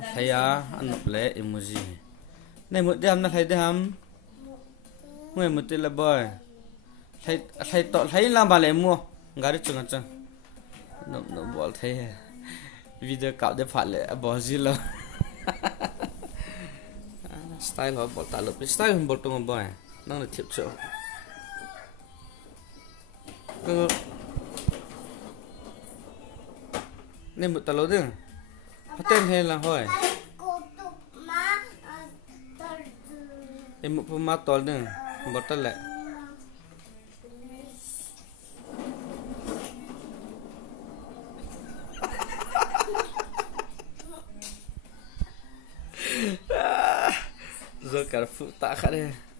Saya anak le emoji. Này một đêm nó thấy đêm. Người một tên là boy. Thấy tọt thấy làm bà lệ mua. Gari chung chung. Nó bỏ thấy. Video cạo để phát lệ bỏ gì lo. Style họ bỏ tạ lục. Style không bỏ tung boy. Nó là thiệp chỗ. Này một tạ lục đừng. Phát tên hay là hỏi. Em một pemain tol deh, botol le. Zo carfu tak ada.